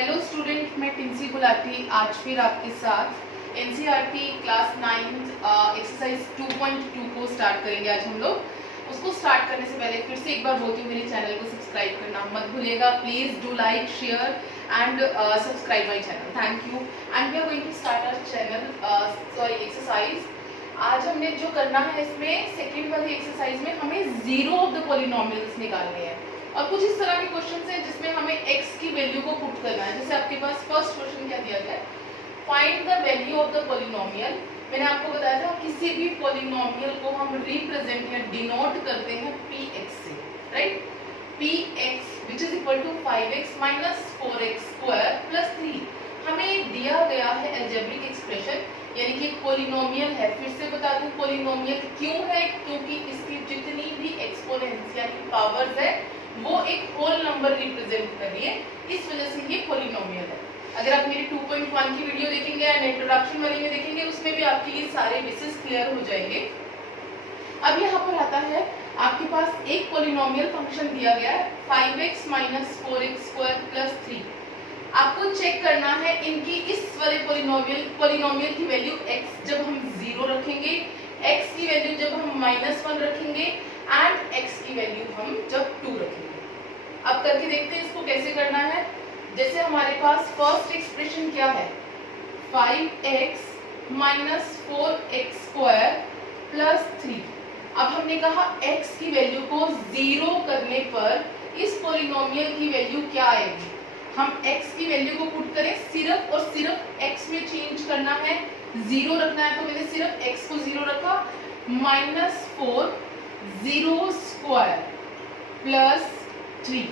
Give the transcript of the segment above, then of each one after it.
Hello student, मैं टिंसी गुलाटी आज फिर आपके साथ एनसीईआरटी क्लास 9 एक्सरसाइज 2.2 को स्टार्ट करेंगे। आज हम लोग उसको स्टार्ट करने से पहले फिर से एक बार बोलती हूँ, मेरे चैनल को सब्सक्राइब करना मत भूलिएगा। Please do like, share and subscribe my channel. Thank you. And we are going to start our channel exercise. आज हमने जो करना है इसमें सेकेंड वाली एक्सरसाइज में हमें जीरो ऑफ द पॉलिनोमियल्स निकालने हैं और कुछ इस तरह के क्वेश्चंस हैं जिसमें हमें x की वैल्यू को पुट करना है। जैसे आपके पास फर्स्ट क्वेश्चन क्या दिया गया है, find the value of the polynomial. मैंने आपको बताया था किसी भी पॉलिनोमियल को हम रिप्रेजेंट या डिनोट करते हैं px से, right. px which is equal to 5x minus 4x square plus 3 हमें दिया गया है अलजेब्रिक एक्सप्रेशन, यानी कि पॉलिनोमियल है। फिर से बता दूं पॉलिनोमियल क्यों है, क्योंकि इसकी जितनी भी एक्सपोनेंट्स यानी पावर्स है वो एक होल नंबर रिप्रेजेंट कर रही है, इस वजह से ये पॉलिनोमियल है। अगर आप मेरी 2.1 की वीडियो देखेंगे एंड इंट्रोडक्शन वाली में देखेंगे, उसमें भी आपके ये सारे बेसिस क्लियर हो जाएंगे। अब यहाँ पर आता है आपके पास एक पॉलिनोमियल फंक्शन दिया गया है 5x minus 4x square plus 3। आपको चेक करना है इनकी इस वाले पॉलिनोमियल की वैल्यू x जब हम 0 रखेंगे, x की वैल्यू जब हम -1 रखेंगे एंड x की वैल्यू हम जब 2 रखेंगे। अब करके देखते हैं इसको कैसे करना है। जैसे हमारे पास फर्स्ट एक्सप्रेशन क्या है, 5x minus 4x square plus 3। अब हमने कहा x की वैल्यू को 0 करने पर इस पॉलिनोमियल की वैल्यू क्या आएगी। हम x की वैल्यू को पुट करें, सिर्फ और सिर्फ x में चेंज करना है, 0 रखना है, तो मैंने सिर्फ x को 0 रखा। -4 0 स्क्वायर प्लस 3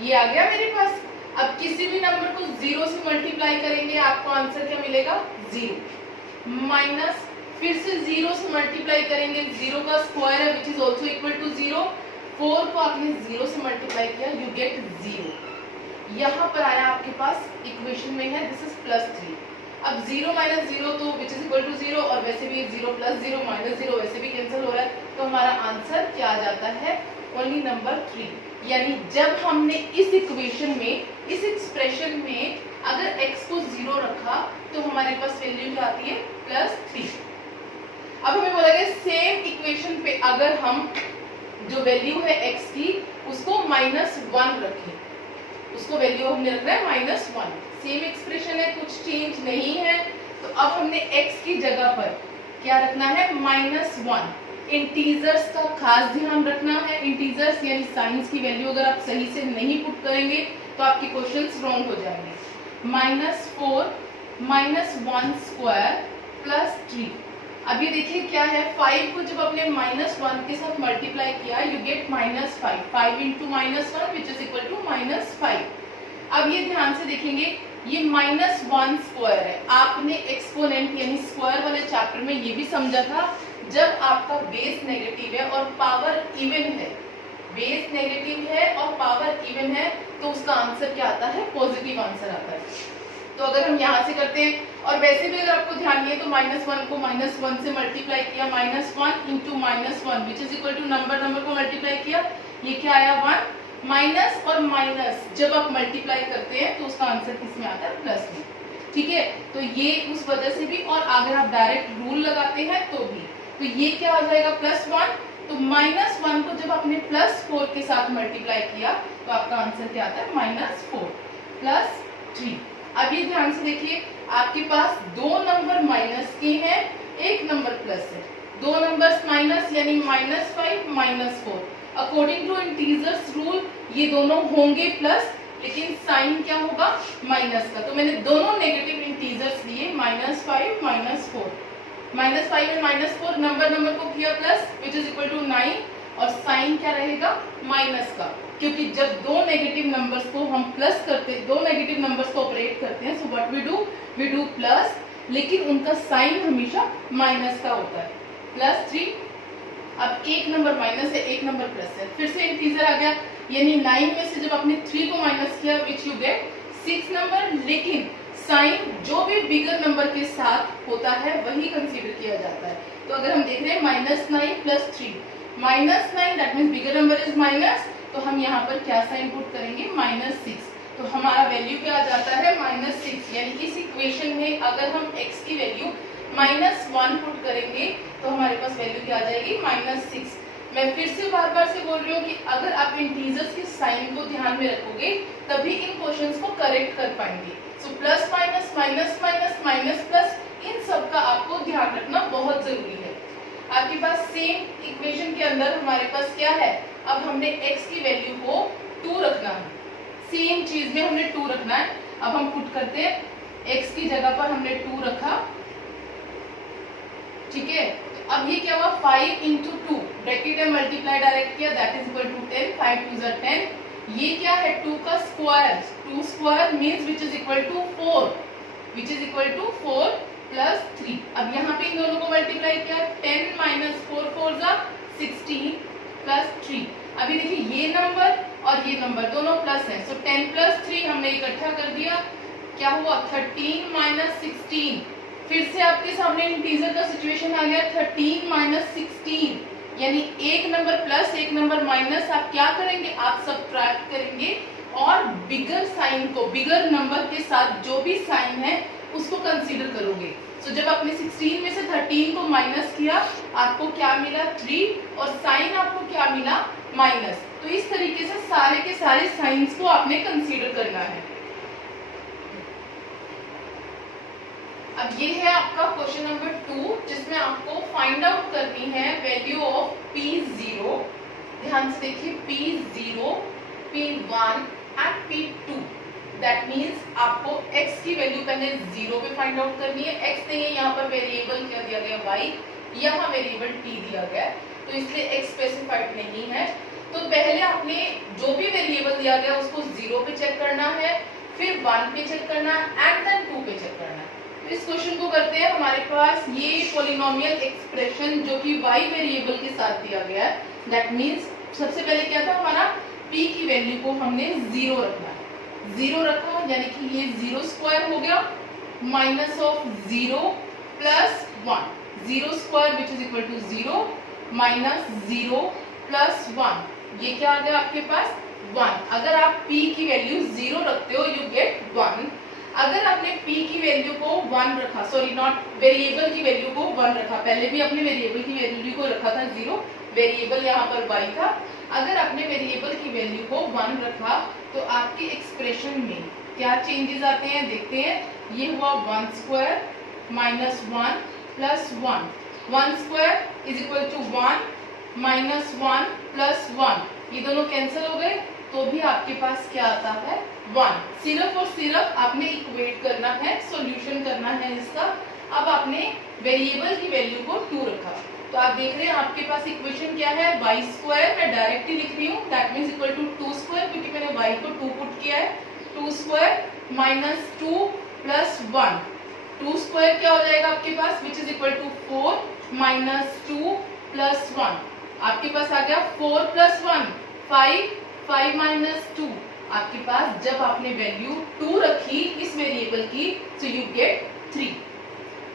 ये आ गया मेरे पास। अब किसी भी नंबर को 0 से मल्टीप्लाई करेंगे आपको आंसर क्या मिलेगा, 0 माइनस फिर से 0 से मल्टीप्लाई करेंगे, 0 का स्क्वायर है which is also equal to 0। 4 को आपने 0 से मल्टीप्लाई किया, यू गेट 0। यहाँ पर आया आपके पास इक्वेशन में है दिस इज प्लस 3। अब 0 माइनस 0 तो विच इज इक्वल टू 0, और वैसे भी 0 प्लस 0 माइनस 0 वैसे भी कैंसिल हो रहा है, तो हमारा आंसर क्या आ जाता है, ओनली नंबर 3। यानी जब हमने इस इक्वेशन में, इस एक्सप्रेशन में अगर x को 0 रखा तो हमारे पास वैल्यू क्या आती है, प्लस 3। अब हमें बोला गया सेम इक्वेशन पे अगर हम जो वैल्यू है x की उसको -1 रखें, उसको वैल्यू हमने रखना है -1। सेम एक्सप्रेशन है, कुछ चेंज नहीं है, तो अब हमने x की जगह पर क्या रखना है, -1। इंटीजर्स का खास ध्यान रखना है, इंटीजर्स यानी साइंस की वैल्यू अगर आप सही से नहीं पुट करेंगे तो आपके क्वेश्चंस रॉन्ग हो जाएंगे। -4 -1 स्क्वायर प्लस 3। अब ये देखिए क्या है, 5 को जब आपने -1 के साथ मल्टीप्लाई किया you get -5। 5 into -1 which is equal to -5। अब ये ध्यान से देखेंगे, ये -1 स्क्वायर है। आपने एक्सपोनेंट यानी स्क्वायर वाले चैप्टर में ये भी समझा था, जब आपका बेस नेगेटिव है और पावर इवन है, बेस नेगेटिव है और पावर इवन है, तो उसका आंसर क्या आता है, पॉजिटिव आंसर आता है। तो अगर हम यहाँ से करते हैं, और वैसे भी अगर आपको ध्यान नहीं है तो -1 को -1 से मल्टीप्लाई किया, -1 into -1 which is equal to number को मल्टीप्लाई किया, ये क्या आया 1। माइनस और माइनस जब आप मल्टीप्लाई करते हैं तो उसका आंसर किस में आता है, प्लस में। ठीक है, तो ये उस वजह से भी, और अगर आप डायरेक्ट रूल लगाते हैं तो भी, तो ये क्या आ जाएगा, +1। तो -1 को जब आपने +4 के साथ मल्टीप्लाई किया तो आपका आंसर क्या आता है, -4 प्लस 3। अब ये ध्यान से देखिए, आपके पास 2 नंबर माइनस के हैं, एक नंबर प्लस है। 2 नंबर्स माइनस यानी -5 -4। अकॉर्डिंग टू इंटीजर्स रूल ये दोनों होंगे प्लस, लेकिन साइन क्या होगा, माइनस का। तो मैंने दोनों नेगेटिव इंटीजर्स लिए, -5 -4। -5 एंड -4 नंबर को किया plus which is equal to 9, और साइन क्या रहेगा, माइनस का, क्योंकि जब दो नेगेटिव नंबर्स को हम प्लस करते, दो नेगेटिव नंबर्स को ऑपरेट करते हैं, so what we do plus, लेकिन उनका साइन हमेशा माइनस का होता है, +3। अब एक नंबर माइनस है, एक नंबर प्लस है, फिर से इंटीजर आ गया, यानी 9 में से जब आपने 3 को माइनस किया विच यू गेट 6 नंबर, लेकिन साइन जो भी बिगर नंबर के साथ होता है वही कंसीडर किया जाता है। तो अगर हम देख रहे हैं -9 + 3, -9 that means bigger number is minus, तो हम यहाँ पर क्या साइन पुट करेंगे, -6। तो हमारा वैल्यू क्या आ जाता है -6। यानी इस इक्वेशन में अगर हम x की वैल्यू -1 पुट करेंगे तो हमारे पास वैल्यू क्या आ जाएगी -6। मैं फिर से बार बार से बोल रही हूँ कि अगर आप इंटीजर्स के साइन को ध्यान में रखोगे तभी इन क्वेश्चंस को करेक्ट कर पाएंगे। So plus minus minus minus minus plus इन सब का आपको ध्यान रखना बहुत जरूरी है। आपके पास सेम इक्वेशन के अंदर हमारे पास क्या है, अब हमने x की वैल्यू को 2 रखना है, सेम चीज में हमने 2 रखना है। अब हम पुट करते हैं, x की जगह पर हमने 2 रखा, ठीक है। तो अब ये क्या हुआ 5 इंटू 2 ब्रैकेट में मल्टीप्लाई डायरेक्ट किया, दैट इज इक्वल टू 10, 5 2 ज़ा 10। ये क्या है 2 का square, 2 square means which is equal to 4, which is equal to 4 plus 3। अब यहाँ पे इन दोनों को मल्टीप्लाई किया, 10 माइनस 4 4 ज़ा 16 प्लस 3। अभी देखिए ये नंबर और ये नंबर दोनों प्लस हैं, सो 10 प्लस 3 हमने इकट्ठा कर दिया, क्या हुआ 13 माइनस 16। फिर से आपके सामने इंटीजर का सिचुएशन आ गया, 13 माइनस 16, यानी एक नंबर प्लस एक नंबर माइनस। आप क्या करेंगे, आप सबट्रैक्ट करेंगे और बिगर साइन को, बिगर नंबर के साथ जो भी साइन है उसको कंसीडर करोगे। सो जब आपने 16 में से 13 को माइनस किया, आपको क्या मिला 3 और साइन आपको क्या मिला माइनस। तो इस तरीके से सारे के सारे साइंस को आपने कंसीडर करना है। अब ये है आपका क्वेश्चन नंबर 2 जिसमें आपको फाइंड आउट करनी है वैल्यू ऑफ P0। ध्यान से देखिए P0, P1 and P2। That means आपको x की वैल्यू पहले 0 पे फाइंड आउट करनी है। x नहीं है, यहाँ पर वेरिएबल क्या दिया गया y, यहाँ वेरिएबल t दिया गया है, तो इसलिए x स्पेसिफाइड नहीं है। तो पहले आपने जो भी वेरिएबल दिया गया उसको 0 पे चेक करना है, फिर 1 पे चेक करना है एंड देन 2 पे चेक करना है। तो इस क्वेश्चन को करते हैं। हमारे पास ये पॉलिनोमियल एक्सप्रेशन जो कि y वेरिएबल के साथ दिया गया है, दैट मीन्स सबसे पहले क्या था हमारा p की वैल्यू को हमने 0 रखना है। 0 रखा यानी कि ये 0 स्क्वायर हो गया, minus of 0 plus 1, 0 square which is equal to 0 minus 0 plus 1, ये क्या आ गया आपके पास 1। अगर आप p की वैल्यू 0 रखते हो यू गेट 1। अगर आपने p की वैल्यू को 1 रखा, सॉरी नॉट वेरिएबल की वैल्यू को 1 रखा, पहले भी अपने वेरिएबल की वैल्यू को रखा था 0, वेरिएबल यहाँ पर y था। अगर आपने वेरिएबल की वैल्यू को 1 रखा तो आपके एक्सप्रेशन में क्या चेंजेस आते हैं देखते हैं। ये हुआ 1 square minus 1 plus 1, 1 square is equal to 1 minus 1 plus 1, ये दोनों कैंसिल हो गए, तो भी आपके पास क्या आता है 1। सिर्फ और सिर्फ आपने इक्वेट करना है, सॉल्यूशन करना है इसका। अब आपने वेरिएबल की वैल्यू को 2 रखा, तो आप देख रहे हैं आपके पास इक्वेशन क्या है y स्क्वायर, मैं डायरेक्टली लिख रही हूँ, that means equal to 2 square, क्योंकि मैंने y को 2 पुट किया है। 2 स्क्वायर माइनस 2 प्लस 1, 2 स्क्वायर क्या हो जाएगा आपके पास which is equal to 4 minus 2 plus 1, आपके पास आ गया 4 प्लस 1 5, 5 माइनस 2, आपके पास जब आपने वैल्यू 2 रखी इस वेरिएबल की तो यू गेट 3।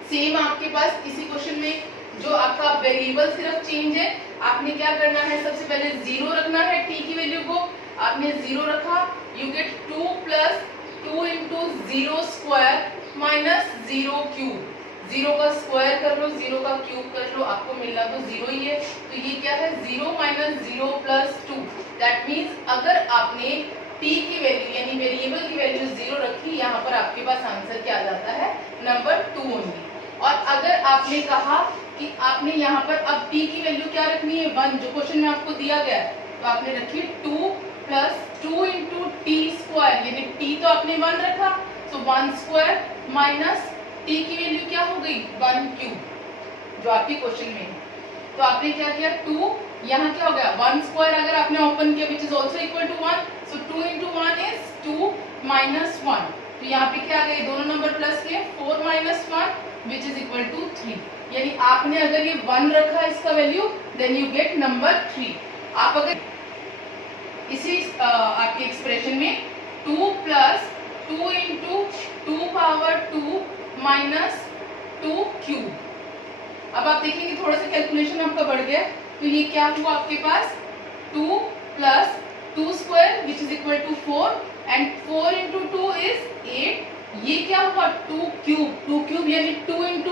सेम आपके पास इसी क्वेश्चन में जो आपका वेरिएबल सिर्फ चेंज है, आपने क्या करना है, सबसे पहले 0 रखना है t की वैल्यू को, आपने 0 रखा, you get 2 plus 2 into 0 square minus 0 cube, 0 का स्क्वायर कर लो 0 का क्यूब कर लो, आपको मिलना तो 0 ही है। तो ये क्या है 0 माइनस 0 प्लस 2, दैट मीन्स अगर आपने t की वैल्यू यानी वेरिएबल की वैल्यू 0 रखी, यहाँ पर आपके पास आंसर क्या आ जाता है नंबर 2 ओनली। और अगर आपने कहा कि आपने यहाँ पर अब t की वैल्यू क्या रखनी है 1, जो क्वेश्चन में आपको दिया गया है, तो आपने रखी 2 प्लस 2 इंटू टी स्क्वायर, यानी t तो आपने 1 रखा, तो 1 स्क्वायर माइनस t की वैल्यू क्या हो गई 1 क्यूब, जो आपके क्वेश्चन में है। तो आपने क्या किया 2, यहाँ क्या हो गया 1 स्क्वायर, अगर आपने ओपन किया which is also equal to 1, so 2 into 1 is 2 minus 1, तो यहाँ पे क्या आ गए दोनों नंबर प्लस किए 4 minus 1 which is equal to 3, यानी आपने अगर ये 1 रखा इसका value then you get number 3। आप अगर इसी आपके एक्सप्रेशन में 2 plus 2 into 2 power 2 minus 2 cube, अब आप देखेंगे थोड़ा सा कैलकुलेशन आपका बढ़ गया, तो ये क्या हुआ आपके पास 2 plus 2 square which is equal to 4 and 4 ये क्या हुआ 2 क्यूब यानी 2 into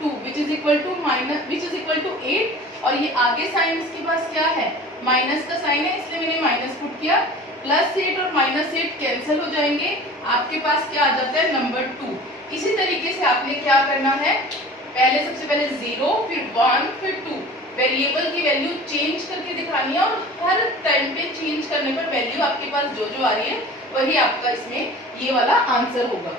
2 which is equal to 8 और ये आगे साइन इसके पास क्या है माइनस का साइन है इसलिए मैंने माइनस पुट किया +8 और -8 कैंसिल हो जाएंगे आपके पास क्या आ जाता है नंबर 2। इसी तरीके से आपने क्या करना है पहले सबसे पहले 0 फिर 1 फिर 2 वेरिएबल की वैल्यू चेंज करके दिखानी है और हर टाइम पे चेंज करने पर वैल्यू आपके पास जो जो आ रही है वही आपका इसमें ये वाला आंसर होगा।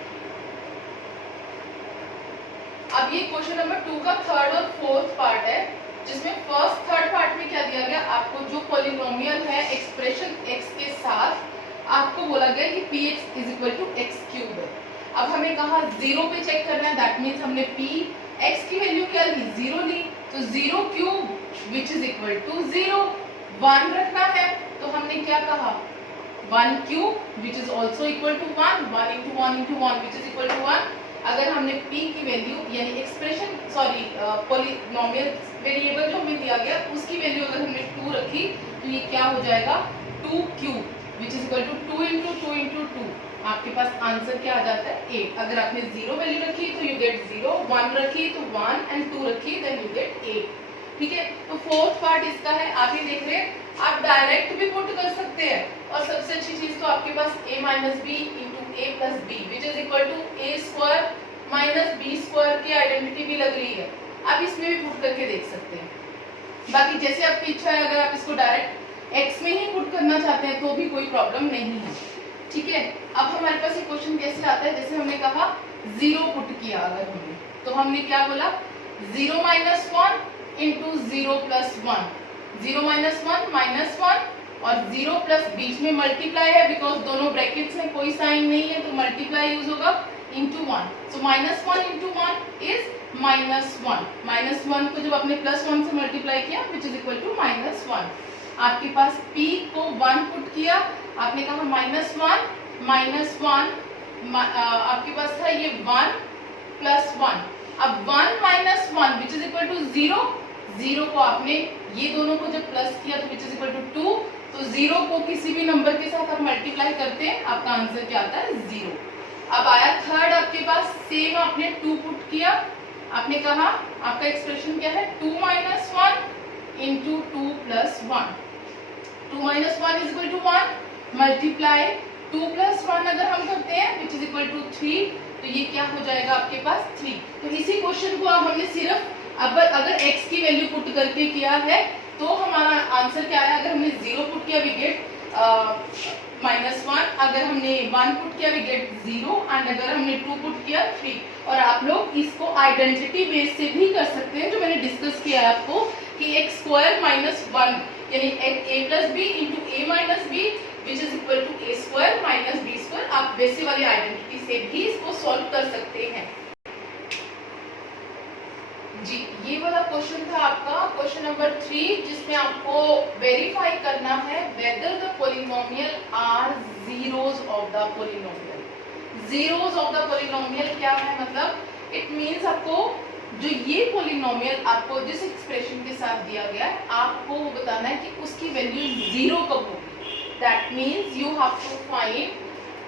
अब ये क्वेश्चन नंबर 2 का थर्ड और फोर्थ पार्ट है जिसमें फर्स्ट थर्ड पार्ट में क्या दिया गया आपको जो पॉलिनोमियल है एक्सप्रेशन x के साथ आपको बोला गया कि px is equal to x³ है। अब हमें कहा 0 पे चेक करना है दैट मीन्स हमने p x की वैल्यू क्या ली 0 ली तो 0³ विच इज इक्वल टू 0 1 रखना है तो हमने क्या कहा 1³ which is also equal to 1 1 into 1 into 1 which is equal to 1। अगर हमने p की वैल्यू यानी एक्सप्रेशन पॉलिनोमियल वेरिएबल जो हमें दिया गया उसकी वैल्यू अगर हमने 2 रखी तो ये क्या हो जाएगा 2³ which is equal to 2 into 2 आपके पास आंसर क्या आ जाता है 8। अगर आपने 0 वैल्यू रखी तो यू गेट 0 1 रखी तो 1 एंड 2 रखी देन यू गेट 8। ठीक है तो फोर्थ पार्ट इसका है आप ये देख रहे हैं आप डायरेक्ट भी पुट कर सकते हैं और सबसे अच्छी चीज तो आपके पास a minus B into A plus B which is equal to A square minus B square की आइडेंटिटी भी लग रही है आप इसमें भी पुट करके देख सकते हैं। बाकी जैसे आपकी इच्छा है अगर आप इसको डायरेक्ट x में ही पुट करना चाहते हैं तो भी कोई प्रॉब्लम नहीं है। ठीक है अब हमारे पास ये क्वेश्चन कैसे आता है जैसे हमने कहा 0 पुट किया अगर हमने तो हमने क्या बोला 0 minus 1 into 0 plus 1 0 minus 1 minus 1 और 0 प्लस बीच में मल्टीप्लाई है बिकॉज दोनों ब्रैकेट्स में कोई साइन नहीं है तो मल्टीप्लाई यूज होगा इंटू 1 सो -1 इंटू 1 इज -1 -1 को जब आपने +1 से मल्टीप्लाई किया विच इज इक्वल टू -1 आपके पास p को 1 पुट किया आपने कहा -1 आपके पास था ये 1 प्लस 1 अब 1 minus 1 which is equal to 0 को आपने ये दोनों को जब प्लस किया तो विच इज इक्वल टू 2 तो 0 को किसी भी नंबर के साथ आप मल्टीप्लाई करते हैं आपका आंसर क्या आता है 0। अब आया थर्ड आपके पास सेम आपने 2 पुट किया आपने कहा आपका एक्सप्रेशन क्या है 2 minus 1 into 2 plus 1 2 minus 1 is equal to 1 multiply 2 plus 1 अगर हम करते हैं विच इज इक्वल टू 3 तो ये क्या हो जाएगा आपके पास 3। तो इसी क्वेश्चन को हमने सिर्फ अगर x की वैल्यू पुट करके किया है तो हमारा आंसर क्या आया अगर हमने 0 पुट किया वी गेट -1 अगर हमने 1 पुट किया वी गेट 0 एंड अगर हमने 2 पुट किया 3। और आप लोग इसको आइडेंटिटी बेस से भी कर सकते हैं जो मैंने डिस्कस किया है आपको कि x² माइनस 1 यानी a plus B into A minus B which is equal to A square minus B square आप वैसे वाली आइडेंटिटी से भी इसको सॉल्व कर सकते हैं। जी ये वाला क्वेश्चन था आपका क्वेश्चन नंबर 3 जिसमें आपको वेरीफाई करना है whether the polynomial are zeros of the polynomial. Zeros of the polynomial क्या है मतलब इट मींस आपको जो ये पॉलिनोमियल आपको जिस एक्सप्रेशन के साथ दिया गया है आपको वो बताना है कि उसकी वैल्यू 0 कब होगी। That means you have to find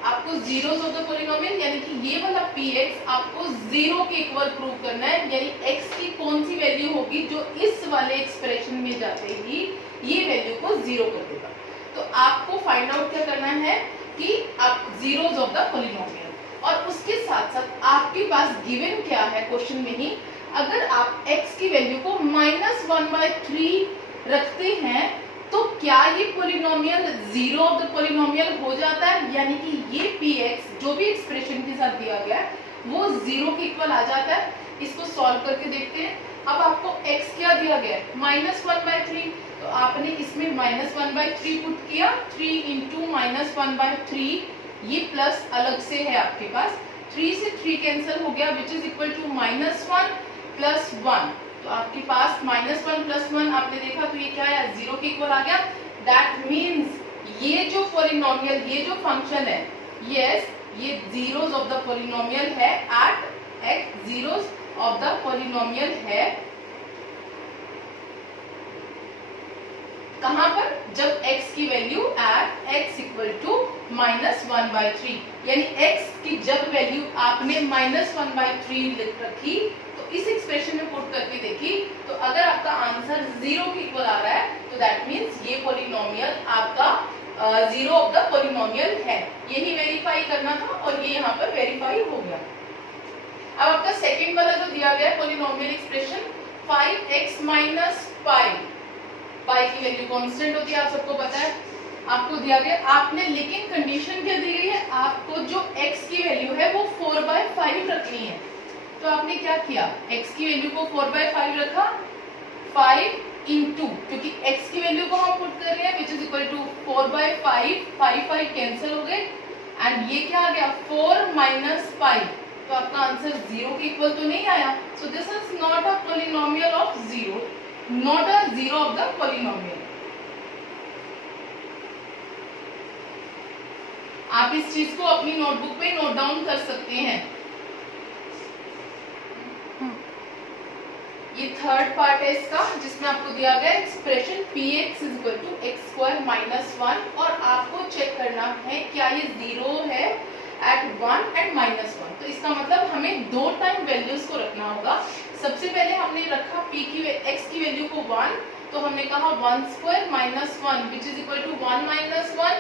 आपको जीरोस ऑफ द पॉलिनोमियल यानी कि ये वाला px आपको 0 के इक्वल प्रूव करना है यानी x की कौन सी वैल्यू होगी जो इस वाले एक्सप्रेशन में जाते ही ये वैल्यू को 0 कर देगा। तो आपको फाइंड आउट क्या करना है कि आप जीरोस ऑफ द पॉलिनोमियल और उसके साथ साथ आपके पास गिवन क्या है क्वेश्चन में ही अगर आप x की वैल्यू को -1/3 रखते हैं तो क्या ये पॉलिनोमियल 0 ऑफ द पॉलिनोमियल हो जाता है यानी कि ये px जो भी एक्सप्रेशन के साथ दिया गया है वो 0 के इक्वल आ जाता है। इसको सॉल्व करके देखते हैं। अब आपको x क्या दिया गया है -1/3 तो आपने इसमें -1/3 पुट किया 3 इंटू -1/3 ये प्लस अलग से है आपके पास 3 से 3 कैंसिल हो गया which is equal to -1 plus 1 तो आपके पास -1 प्लस 1 आपने देखा तो ये क्या है 0 के इक्वल आ गया। दैट मीन्स ये जो पॉलिनोमियल ये जो फंक्शन है यस ये जीरोस ऑफ द पॉलिनोमियल है at x zeros of the polynomial है कहां पर? जब x की value at x equal to -1/3, यानी x की जब वैल्यू आपने -1/3 रखी तो इस एक्सप्रेशन में पुट करके देखी, तो अगर आपका आंसर 0 के इक्वल आ रहा है तो दैट मीन्स ये पॉलिनोमियल आपका 0 ऑफ द पॉलिनोमियल है। यही वेरीफाई करना था और ये यहाँ पर वेरीफाई हो गया। अब आपका सेकंड वाला जो दिया गया है polynomial expression 5x minus pi, pi की वैल्यू कांस्टेंट होती है, आप सबको पता है, आपको दिया गया, आपने लेकिन कंडीशन क्या दी गई है, आपको जो x की वैल्यू है वो 4/5 रखनी है। तो आपने क्या किया, x की वैल्यू को 4/5 रखा, 5 इंटू, क्योंकि x की वैल्यू को हम पुट कर रहे हैं which is equal to 4/5, 5 cancel हो गए एंड ये क्या आ गया 4 माइनस पाई, तो आपका आंसर 0 के इक्वल तो नहीं आया। So this is not a polynomial of 0, not a 0 of the polynomial. आप इस चीज को अपनी नोटबुक पे नोट डाउन कर सकते हैं। ये थर्ड पार्ट है इसका, जिसमें आपको दिया गया expression px is equal to x square minus 1 और आपको चेक करना है क्या ये 0 है एट 1 एंड -1। तो इसका मतलब हमें दो टाइम वैल्यूज को रखना होगा। सबसे पहले हमने रखा p की x की वैल्यू को 1, तो हमने कहा 1 square minus 1 which is equal to 1 minus 1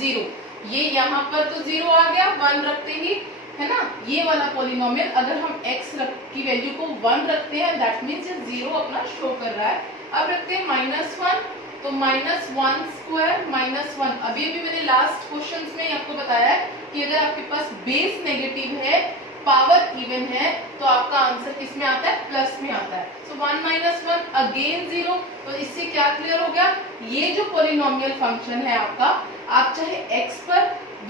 0। ये यहाँ पर तो 0 आ गया 1 रखते ही, है ना। ये वाला पॉलिनोमियल अगर हम x की वैल्यू को 1 रखते हैं दैट मीन्स ये 0 अपना शो कर रहा है। अब रखते हैं -1, तो -1 स्क्वायर माइनस 1। अभी मैंने लास्ट क्वेश्चंस में आपको बताया है कि अगर आपके पास बेस नेगेटिव है, पावर इवन है, तो आपका आंसर किस में आता है, प्लस में आता है। सो 1 माइनस 1 अगेन 0। तो इससे क्या क्लियर हो गया, ये जो पॉलिनोमियल फंक्शन है आपका, आप चाहे x पर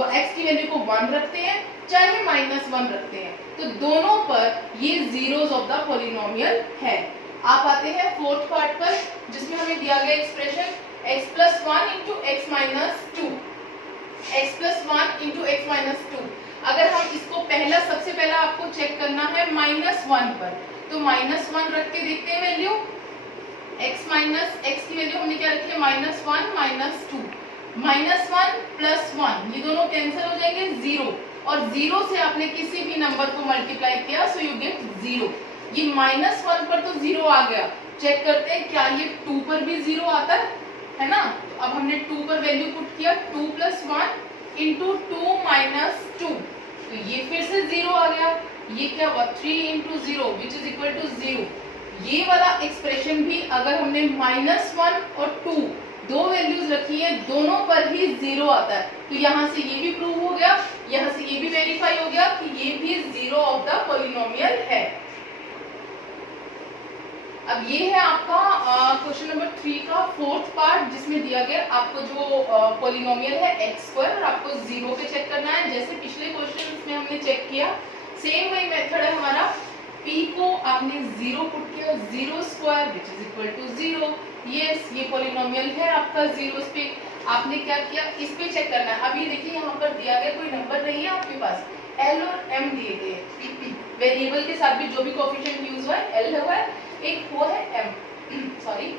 x की वैल्यू को 1 रखते हैं चाहे -1 रखते हैं, तो दोनों पर ये जीरोस ऑफ द पॉलिनोमियल है। आप आते हैं फोर्थ पार्ट पर, जिसमें हमें दिया गया expression x plus 1 into x minus 2, x plus 1 into x minus 2। अगर हम इसको पहला, सबसे पहला आपको चेक करना है -1 पर, तो -1 रख के देखते हैं वैल्यू, x माइनस x की वैल्यू हमने क्या रखी है -1 -2, -1 प्लस 1 ये दोनों कैंसिल हो जाएंगे 0, और 0 से आपने किसी भी नंबर को मल्टीप्लाई किया सो यू गेट 0। ये -1 पर तो 0 आ गया, चेक करते हैं क्या ये 2 पर भी 0 आता है ना। तो अब हमने 2 पर वैल्यू पुट किया, 2 प्लस 1 इंटू 2 माइनस 2, तो ये फिर से 0 आ गया। ये क्या हुआ 3 into 0 which is equal to 0। ये वाला एक्सप्रेशन भी अगर हमने -1 और 2 दो वैल्यूज रखी है, दोनों पर ही 0 आता है, तो यहाँ से ये भी प्रूव हो गया, यहाँ से ये भी वेरीफाई हो गया कि ये भी 0 ऑफ द पॉलिनोमियल है। अब ये है आपका क्वेश्चन नंबर 3 का फोर्थ पार्ट, जिसमें दिया गया आपको जो पॉलिनोमियल है x स्क्वायर और आपको 0 पे चेक करना है। जैसे पिछले क्वेश्चन में हमने चेक किया, सेम वही मेथड है हमारा। p को आपने 0 पुट किया, 0 square which is equal to 0। Yes, ये पॉलिनोमियल है आपका 0 पे। आपने क्या किया, इस पे चेक करना है। अब ये देखिए यहाँ पर दिया गया कोई नंबर नहीं है आपके पास, l और m दिए गए, वेरिएबल के साथ भी जो भी कोएफिशिएंट यूज हुआ है l हुआ है, एक वो है m सॉरी।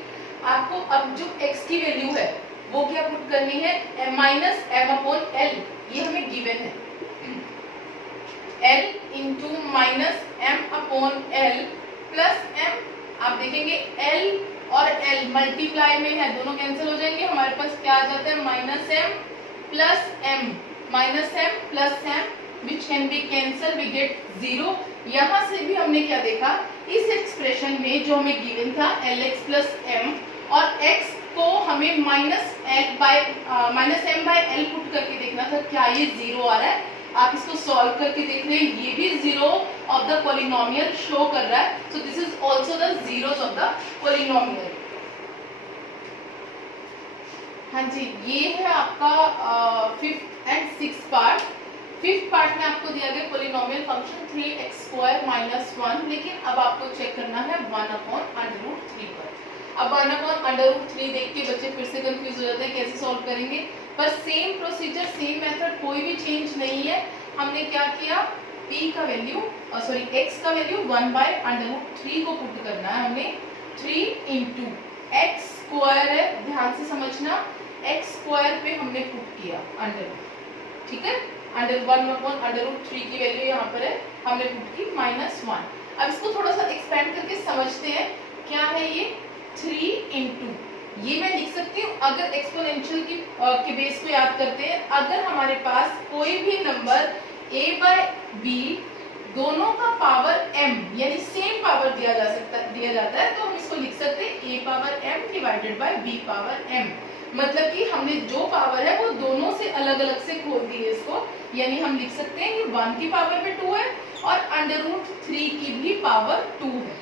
आपको अब जो x की वैल्यू है वो क्या पुट करनी है, माइनस m अपॉन l, ये हमें गिवन है। l into minus m upon l plus m, आप देखेंगे l और l मल्टीप्लाई में है, दोनों कैंसिल हो जाएंगे, हमारे पास क्या आ जाता है -m plus m, -m plus m which can be cancel, we get 0। यहाँ से भी हमने क्या देखा, इस एक्सप्रेशन में जो हमें गिवन था lx प्लस m, और x को हमें -m बाय l पुट करके देखना था क्या ये 0 आ रहा है। आप इसको सॉल्व करके देख रहे हैं, ये भी 0 ऑफ द पॉलिनोमियल शो कर रहा है। So this is also the zeros of the polynomial. हाँ जी, ये है आपका 5th and 6th part. 5th part में आपको दिया गया polynomial function 3x square minus 1, लेकिन अब आपको चेक करना है 1 अपॉन √3 पर। अब 1 अपॉन √3 देख के बच्चे फिर से कंफ्यूज हो जाते हैं कैसे सॉल्व करेंगे, पर सेम प्रोसीजर, सेम मेथड, कोई भी चेंज नहीं है। हमने क्या किया, p का वैल्यू x का वैल्यू 1/√3 को पुट करना है हमने, 3 इंटू एक्स स्क्वायर है, ध्यान से समझना, एक्स स्क्वायर पे हमने पुट किया अंडर रूट, ठीक है, अंडर 1/√3 की वैल्यू यहाँ पर है, हमने पुट की -1। अब इसको थोड़ा सा एक्सपेंड करके समझते हैं, क्या है ये 3 इंटू, ये मैं लिख सकती हूँ अगर एक्सपोनेंशियल की के बेस को याद करते हैं, अगर हमारे पास कोई भी नंबर a बाय b दोनों का पावर m यानी सेम पावर दिया जाता है, तो हम इसको लिख सकते हैं a power m divided by b power m। मतलब कि हमने जो पावर है वो दोनों से अलग अलग से खोल दी है इसको, यानी हम लिख सकते हैं कि 1 की पावर में 2 है और √3 की भी पावर 2 है,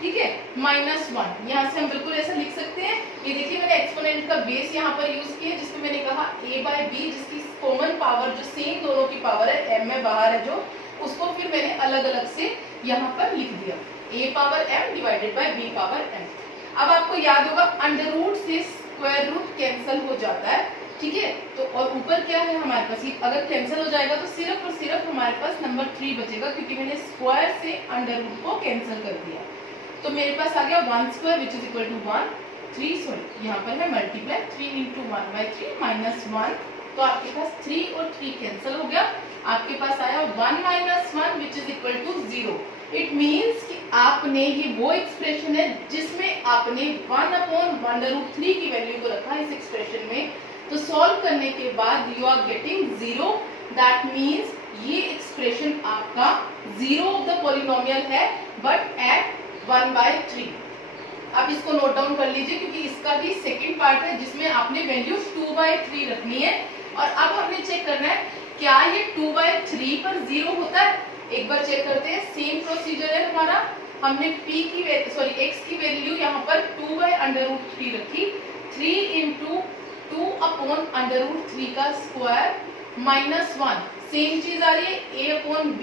ठीक है, -1। यहाँ से हम बिल्कुल ऐसा लिख सकते हैं। ये देखिए मैंने एक्सपोनेंट का बेस यहाँ पर यूज किया, जिसमें मैंने कहा a बाय b, जिसकी कॉमन पावर जो सेम दोनों की पावर है m में बाहर है जो, उसको फिर मैंने अलग अलग से यहाँ पर लिख दिया, a power m divided by b power m। अब आपको याद होगा अंडर रूट से स्क्वायर रूट कैंसिल हो जाता है, ठीक है, तो और ऊपर क्या है हमारे पास, अगर कैंसिल हो जाएगा तो सिर्फ और सिर्फ हमारे पास नंबर 3 बचेगा, क्योंकि मैंने स्क्वायर से अंडर रूट को कैंसिल कर दिया। तो मेरे पास आ गया 1 square which is equal to 1, 3 sorry यहाँ पर है मल्टीप्लाई 3 इंटू 1/3 -1, तो आपके पास 3 और 3 कैंसिल हो गया, आपके पास आया 1 - 1 which is equal to 0। It means कि आपने ये वो एक्सप्रेशन है जिसमें आपने 1/√3 की वैल्यू को रखा इस एक्सप्रेशन में, तो सॉल्व करने के बाद you are getting 0, that means ये एक्सप्रेशन आपका 0 ऑफ द पॉलिनोमियल है, बट एट 1/3। अब इसको नोट डाउन कर लीजिए, क्योंकि इसका भी सेकंड पार्ट है जिसमें आपने वैल्यू 2/3 रखनी है, और अब हमने चेक करना है क्या ये 2/3 पर 0 होता है। एक बार चेक करते हैं, सेम प्रोसीजर है हमारा, हमने x की वैल्यू यहाँ पर 2/√3 रखी, 3 इंटू 2/√3 का स्क्वायर -1, सेम चीज आ रही है a/b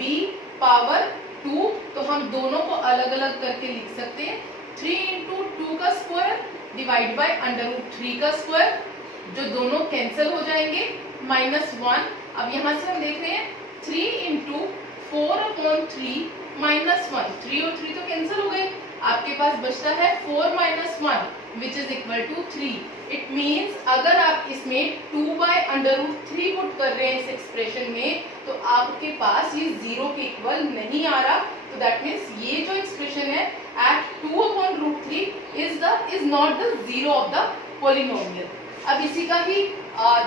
पावर 2, तो हम दोनों को अलग अलग करके लिख सकते हैं, 3 इंटू 2 का स्क्वायर डिवाइड बाय √3 का स्क्वायर, जो दोनों कैंसिल हो जाएंगे, -1। अब यहाँ से हम देख रहे हैं 3 इंटू 4/3 -1, 3 और 3 तो कैंसिल हो गए, आपके पास बचता है 4 - 1 which is equal to 3। It means अगर आप इसमें 2/√3 पुट कर रहे हैं इस एक्सप्रेशन में, तो आपके पास ये 0 के इक्वल नहीं आ रहा, तो दैट मीन्स ये जो एक्सप्रेशन है at 2/√3 is not the 0 of the polynomial. अब इसी का ही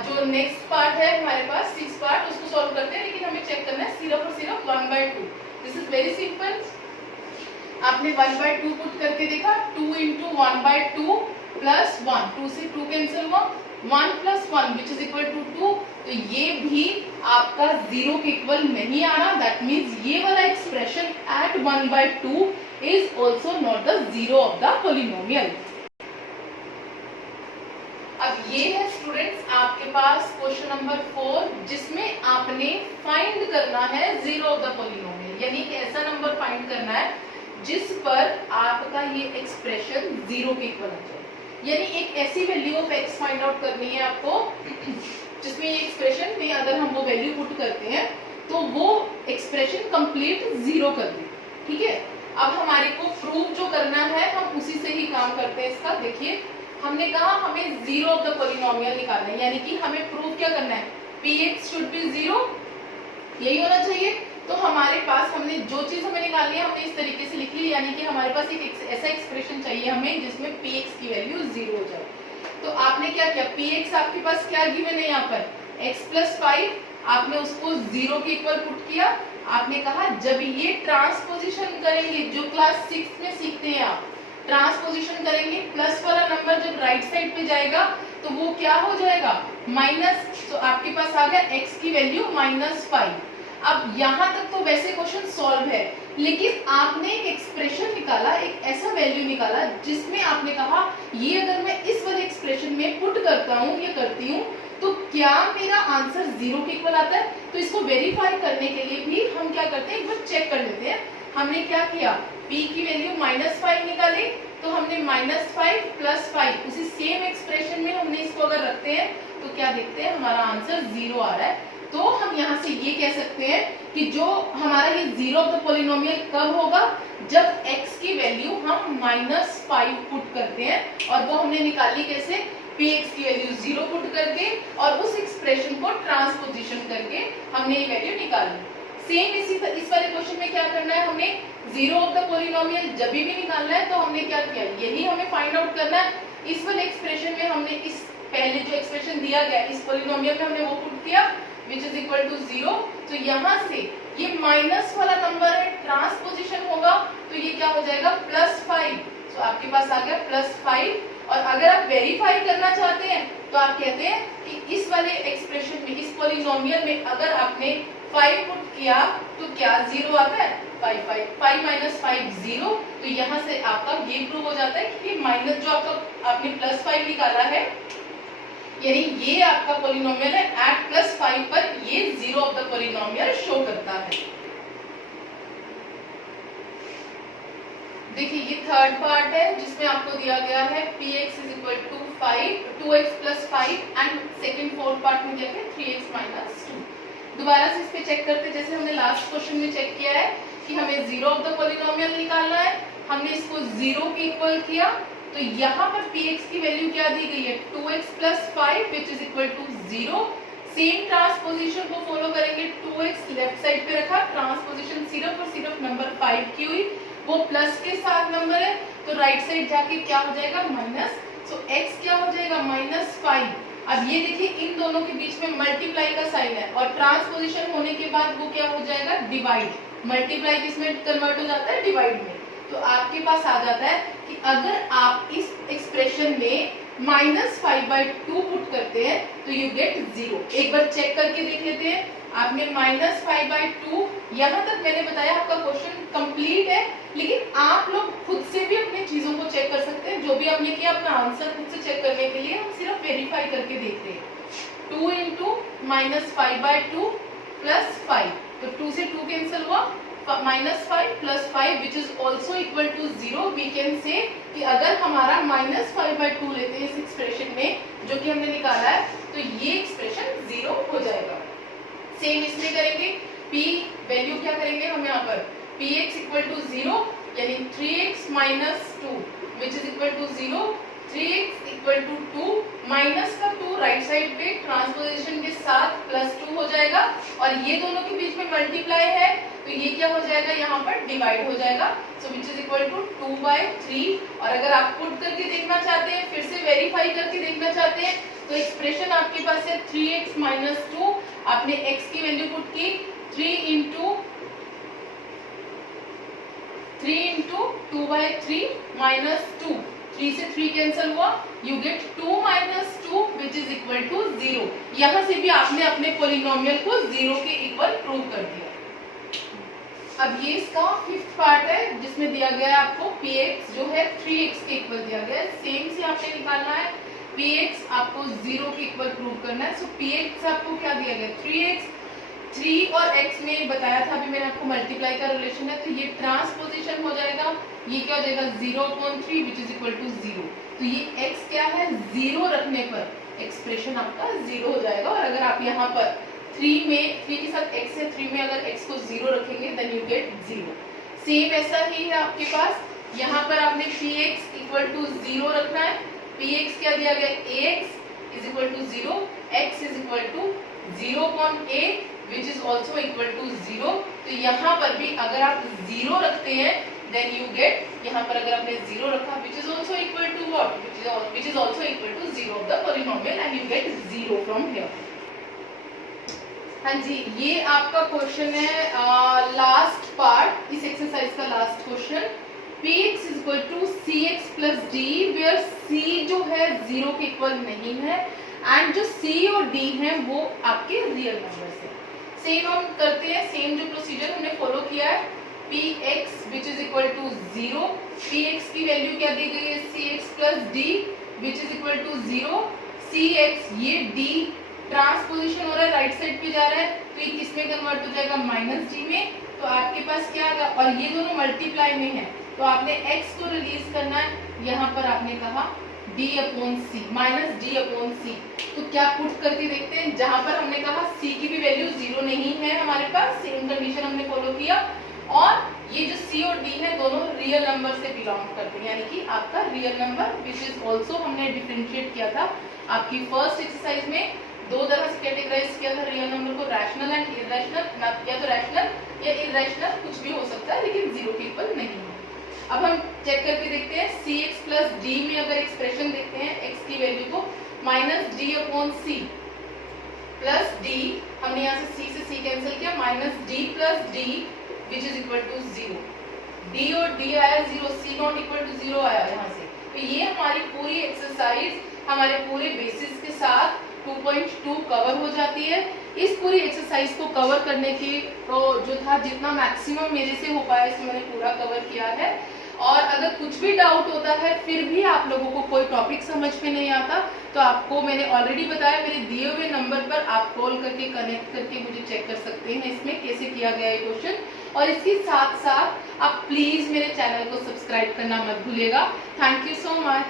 जो नेक्स्ट पार्ट है हमारे पास 6 पार्ट, उसको सॉल्व करते हैं, लेकिन हमें चेक करना है सिर्फ और सिर्फ 1/2। दिस इज वेरी सिंपल, आपने 1/2 पुट करके देखा, 2 इंटू 1/2 प्लस 1, 2 से 2 कैंसिल हुआ, 1 + 1 विच इज इक्वल टू 2, तो ये भी आपका 0 के इक्वल नहीं आ रहा, दैट मीन्स ये वाला expression at 1/2 is also not the 0 of the polynomial. अब ये है स्टूडेंट्स आपके पास क्वेश्चन नंबर 4, जिसमें आपने फाइंड करना है 0 ऑफ द पॉलिनोमियल, यानी कि ऐसा नंबर फाइंड करना है जिस पर आपका ये एक्सप्रेशन 0 के इक्वल आ जाए, यानी एक ऐसी value of x find out करनी है आपको जिसमें ये एक्सप्रेशन में अगर हम वो वैल्यू पुट करते हैं तो वो एक्सप्रेशन कंप्लीट 0 कर दे, ठीक है। अब हमारे को प्रूव जो करना है हम उसी से ही काम करते हैं इसका। देखिए हमने कहा हमें 0 ऑफ द पॉलिनोमियल निकालना है, यानी कि हमें प्रूव क्या करना है, px शुड बी 0, यही होना चाहिए। तो हमारे पास हमने जो चीज हमें निकालनी है हमने इस तरीके से लिख ली, यानी कि हमारे पास एक ऐसा एक्सप्रेशन चाहिए हमें जिसमें px की वैल्यू 0 हो जाए। तो आपने क्या किया, px आपके पास क्या गिवन है यहाँ पर x + 5, आपने उसको 0 के इक्वल पुट किया। आपने कहा जब ये ट्रांसपोजिशन करेंगे, जो क्लास 6 में सीखते हैं आप, ट्रांसपोजिशन करेंगे, प्लस वाला नंबर जब राइट साइड पे जाएगा तो वो क्या हो जाएगा माइनस, तो आपके पास आ गया x की वैल्यू -5। अब यहाँ तक तो वैसे क्वेश्चन सॉल्व है, लेकिन आपने एक एक्सप्रेशन निकाला, एक ऐसा वैल्यू निकाला जिसमें आपने कहा ये अगर मैं इस वाले एक्सप्रेशन में पुट करता हूँ या करती हूँ तो क्या मेरा आंसर 0 के इक्वल आता है। तो इसको वेरीफाई करने के लिए भी हम क्या करते हैं, एक बार चेक कर लेते हैं। हमने क्या किया, p की वैल्यू -5 निकाली, तो हमने -5 + 5 उसी सेम एक्सप्रेशन में हमने इसको अगर रखते हैं तो क्या देखते हैं हमारा आंसर 0 आ रहा है। तो हम यहाँ से ये कह सकते हैं कि जो हमारा ये 0 ऑफ द पॉलिनोमियल कब होगा, जब x की वैल्यू हम -5 पुट करते हैं, और वो हमने निकाली कैसे, px की वैल्यू 0 पुट करके और उस एक्सप्रेशन को ट्रांसपोजिशन करके हमने ये वैल्यू निकाली। सेम इस वाले क्वेश्चन में क्या करना है, हमने जीरो ऑफ द पॉलिनोमियल जब भी निकालना है तो हमने क्या किया, यही हमें फाइंड आउट करना है। इस वाले एक्सप्रेशन में हमने इस पहले जो एक्सप्रेशन दिया गया इस पॉलिनोमियल में हमने वो पुट किया विच इज इक्वल टू 0। तो यहाँ से ये माइनस वाला नंबर है, ट्रांसपोजिशन होगा तो ये क्या हो जाएगा +5। तो आपके पास आ गया +5। और अगर आप वेरीफाई करना चाहते हैं तो आप कहते हैं कि इस वाले एक्सप्रेशन में, इस पॉलिनोमियल में अगर आपने 5 पुट किया तो क्या 0 आता है, 5 माइनस 5 0। तो यहाँ से आपका ये प्रूव हो जाता है कि माइनस जो आपने +5 निकाला है, यानी ये आपका पॉलिनोमियल है एट +5 पर ये 0 ऑफ द पॉलिनोमियल शो करता है। देखिए ये थर्ड पार्ट है जिसमें आपको दिया गया है px is equal to 2x plus 5 and second fourth part में दिया है 3x माइनस 2। दोबारा से इस पे चेक करते, जैसे हमने लास्ट क्वेश्चन में चेक किया है कि हमें 0 ऑफ द पॉलिनोमियल निकालना है, हमने इसको 0 के इक्वल किया, तो यहाँ पर px की वैल्यू क्या दी गई है 2x plus 5 which is equal to 0। Same transposition को फॉलो करेंगे, 2x लेफ्ट साइड पे रखा, ट्रांसपोजिशन सिर्फ और सिर्फ नंबर 5 की हुई, वो प्लस के साथ नंबर है तो राइट साइड जाके क्या हो जाएगा माइनस, सो x क्या हो जाएगा -5। अब ये देखिए इन दोनों के बीच में मल्टीप्लाई का साइन है और ट्रांसपोजिशन होने के बाद वो क्या हो जाएगा डिवाइड, मल्टीप्लाई किसमें कन्वर्ट हो जाता है डिवाइड में। तो आपके पास आ जाता है कि अगर आप इस एक्सप्रेशन में -5/2 पुट करते हैं तो यू गेट 0। एक बार चेक करके देख लेते हैं, आपने -5/2, यहाँ तक मैंने बताया आपका क्वेश्चन कंप्लीट है, लेकिन आप लोग खुद से भी अपनी चीजों को चेक कर सकते हैं। जो भी आपने किया अपना आंसर खुद से चेक करने के लिए हम सिर्फ वेरीफाई करके देखते हैं। 2 इंटू -5/2 प्लस 5, तो 2 से 2 कैंसिल हुआ, -5 plus 5 which is also equal to 0। We can say कि अगर हमारा -5/2 लेते हैं इस एक्सप्रेशन में जो कि हमने निकाला है तो ये एक्सप्रेशन 0 हो जाएगा। सेम इसमें करेंगे, p वैल्यू क्या करेंगे हम यहाँ पर px इक्वल टू 0 यानी 3x minus 2 which is equal to 0, 3x equal to 2, minus का 2 राइट साइड पे ट्रांसपोजिशन के साथ +2 हो जाएगा और ये दोनों के बीच में मल्टीप्लाई है तो ये क्या हो जाएगा यहाँ पर डिवाइड हो जाएगा, सो विच इज इक्वल टू 2/3। और अगर आप पुट करके देखना चाहते हैं, फिर से वेरीफाई करके देखना चाहते हैं तो एक्सप्रेशन आपके पास है 3x माइनस 2, आपने x की वैल्यू पुट की 3 इंटू 2/3 माइनस 2, 3 से 3 कैंसिल हुआ, you get 2 minus 2 which is equal to 0। यहाँ से भी आपने अपने पॉलिनोमियल को 0 के इक्वल प्रूव कर दिया। अब ये इसका फिफ्थ पार्ट है जिसमें दिया गया है आपको px जो है 3x के इक्वल दिया गया है, सेम से आपने निकालना है, px आपको 0 के इक्वल प्रूव करना है। सो px आपको क्या दिया गया 3x, 3 और x में बताया था अभी मैंने आपको मल्टीप्लाई का रिलेशन है, तो ये ट्रांसपोजिशन हो जाएगा, ये क्या हो जाएगा 0/3 विच इज इक्वल टू 0। तो ये x क्या है 0 रखने पर एक्सप्रेशन आपका 0 हो जाएगा। और अगर आप यहाँ पर 3 के साथ x है, 3 में अगर x को 0 रखेंगे देन यू गेट 0। सेम ऐसा ही है आपके पास, यहाँ पर आपने px इक्वल टू 0 रखना है, px क्या दिया गया ax is equal to 0, x is equal to 0/a which is also equal to 0। तो यहाँ पर भी अगर आप 0 रखते हैं देन यू गेट, यहाँ पर अगर आपने 0 रखा which is also equal to what, which is also equal to 0 of the polynomial and you get 0 from here. हाँ जी, ये आपका क्वेश्चन है लास्ट पार्ट, इस एक्सरसाइज का last question, px is equal to cx plus d where c जो है 0 के इक्वल नहीं है एंड जो c और d हैं वो आपके रियल नंबर्स हैं। सेम हम करते हैं, सेम जो प्रोसीजर हमने फॉलो किया है, px which is equal to 0, px की वैल्यू क्या दी गई है cx plus d which is equal to 0, cx ये d ट्रांसपोजिशन हो रहा है राइट साइड पे जा रहा है तो ये किस में कन्वर्ट हो जाएगा -d में, तो आपके पास क्या आएगा, और ये दोनों मल्टीप्लाई में है तो आपने x को रिलीज करना है, यहाँ पर आपने कहा d/c -d/c। तो क्या पुट करके देखते हैं, जहां पर हमने कहा c की भी वैल्यू 0 नहीं है हमारे पास, सेम कंडीशन हमने फॉलो किया, और ये जो सी और डी है दोनों रियल नंबर से बिलोंग करते हैं, यानी कि आपका real number which is also हमने डिफरेंशिएट किया था आपकी फर्स्ट एक्सरसाइज में। दो तरह से कैटेगराइज किया था रियल नंबर को, रैशनल एंड इरेशनल, या तो रैशनल या इरेशनल कुछ भी हो सकता है, लेकिन जीरो के इक्वल नहीं है। अब हम चेक करके देखते हैं सी एक्स प्लस डी में अगर एक्सप्रेशन देखते हैं एक्स की वैल्यू को minus d upon c plus d, हमने यहाँ से सी कैंसिल किया, minus d plus d which is equal to zero. D और डी आया zero, c not equal to zero आया यहाँ से। तो ये हमारी पूरी एक्सरसाइज हमारे पूरे बेसिस के साथ 2.2 कवर हो जाती है। इस पूरी एक्सरसाइज को कवर करने की तो जो था जितना मैक्सिमम मेरे से हो पाया इसमें मैंने पूरा कवर किया है। और अगर कुछ भी डाउट होता है फिर भी आप लोगों को कोई टॉपिक समझ में नहीं आता तो आपको मैंने ऑलरेडी बताया, मेरे दिए हुए नंबर पर आप कॉल करके कनेक्ट करके मुझे चेक कर सकते हैं इसमें कैसे किया गया है क्वेश्चन। और इसके साथ साथ आप प्लीज मेरे चैनल को सब्सक्राइब करना मत भूलिएगा। Thank you so much.